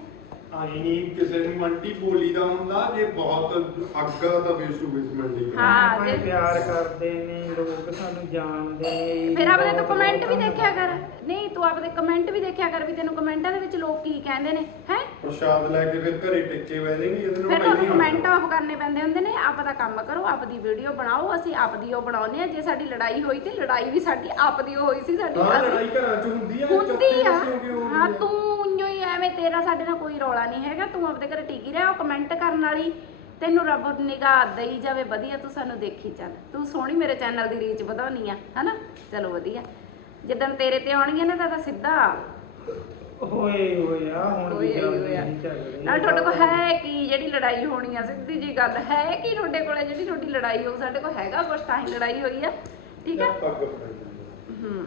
ਨਹੀਂ ਕਿਸੇ ਨੂੰ ਮੰਡੀ ਬੋਲੀ ਦਾ ਹੁੰਦਾ ਜੇ ਬਹੁਤ ਅੱਗਾ ਤਾਂ ਟੂ ਫੇਸ ਮੰਡੀ ਦਾ। ਹਾਂ, ਜੇ- ਪਿਆਰ ਕਰਦੇ ਨੇ ਲੋਕ ਸਾਨੂੰ ਜਾਣਦੇ ਨੇ ਫਿਰ ਆਪਦੇ ਤੂੰ ਕਮੈਂਟ ਵੀ ਦੇਖਿਆ ਕਰ। ਨਹੀਂ ਤੂੰ ਆਪਦੇ ਕਮੈਂਟ ਵੀ ਦੇਖਿਆ ਕਰ ਵੀ ਤੈਨੂੰ ਕਮੈਂਟਾਂ ਦੇ ਵਿੱਚ ਲੋਕ ਕੀ ਕਹਿੰਦੇ ਨੇ ਹੈ? ਪ੍ਰਸ਼ਾਦ ਲੈ ਕੇ ਫਿਰ ਘਰੇ ਟਿੱਕੇ ਬਹਿ ਜਾਣਗੇ ਇਹਦੇ ਫਿਰ ਨਾਲ ਤੁਹਾਨੂੰ ਨਹੀਂ ਕਮੈਂਟ ਆਫ ਕਰਨੇ ਪੈਂਦੇ ਹੁੰਦੇ ਨੇ ਆਪ ਦਾ ਕੰਮ ਕਰੋ ਆਪ ਦੀ ਵੀਡੀਓ ਬਣਾਓ ਅਸੀਂ ਆਪ ਦੀ ਉਹ ਬਣਾਉਨੇ ਆ ਜੇ ਸਾਡੀ ਲੜਾਈ ਹੋਈ ਤੇ ਲੜਾਈ ਵੀ ਸਾਡੀ ਆਪ ਦੀ ਉਹ ਹੋਈ ਸੀ ਸਾਡੀ ਹਾਂ ਅਸੀਂ- ਲੜਾਈ ਘਰਾਂ 'ਚ ਹੁੰਦੀ ਆ ਪਾਸਿਓਂ ਕਿਉਂ ਹੁੰਦੀ ਹਾਂ ਆ? ਤੂੰ ਉਂਝ ਹੀ ਐਵੇਂ ਤੇਰਾ ਸਾਡੇ ਨਾਲ ਕੋਈ ਰੌਲਾ ਨਹੀਂ ਹੈਗਾ ਤੂੰ ਆਪਦੇ ਘਰੇ ਟਿਕੀ ਰਹਿ ਉਹ ਕਮੈਂਟ ਕਰਨ ਵਾਲੀ ਤੈਨੂੰ ਰੱਬ ਨਿਗਾਹ ਦੇਈ ਜਾਵੇ ਵਧੀਆ ਤੂੰ ਸਾਨੂੰ ਦੇਖੀ ਚੱਲ। ਤੂੰ ਸੋਹਣੀ ਮੇਰੇ ਚੈਨਲ ਦੀ ਰੀਚ ਵਧਾਉਣੀ ਆ ਹਨਾ? ਚਲੋ ਵਧੀਆ। ਜਿੱਦਣ ਤੇਰੇ ਤੇ ਆਉਣਗੀਆਂ ਨਾ ਤਾਂ ਤਾਂ ਸਿੱਧਾ। ਹੋਏ ਹੋਇਆ ਹੁਣ ਵੀ ਚੱਲਦੇ ਹੋਇਆ ਨਹੀਂ ਚੱਲ ਰਹੇ। ਨਾਲ ਤੁਹਾਡੇ ਕੋਲ ਹੈ ਕੀ ਜਿਹੜੀ ਲੜਾਈ ਹੋਣੀ ਆ ਸਿੱਧੀ ਜੀ ਗੱਲ ਹੈ ਕੀ ਤੁਹਾਡੇ ਕੋਲੇ ਜਿਹੜੀ ਤੁਹਾਡੀ ਲੜਾਈ ਹੋਊ? ਸਾਡੇ ਕੋਲ ਹੈਗਾ ਕੁਛ ਤਾਂ ਹੀ ਲੜਾਈ ਹੋਈ ਆ। ਠੀਕ ਆ? ਪੱਗ। ਹੂੰ।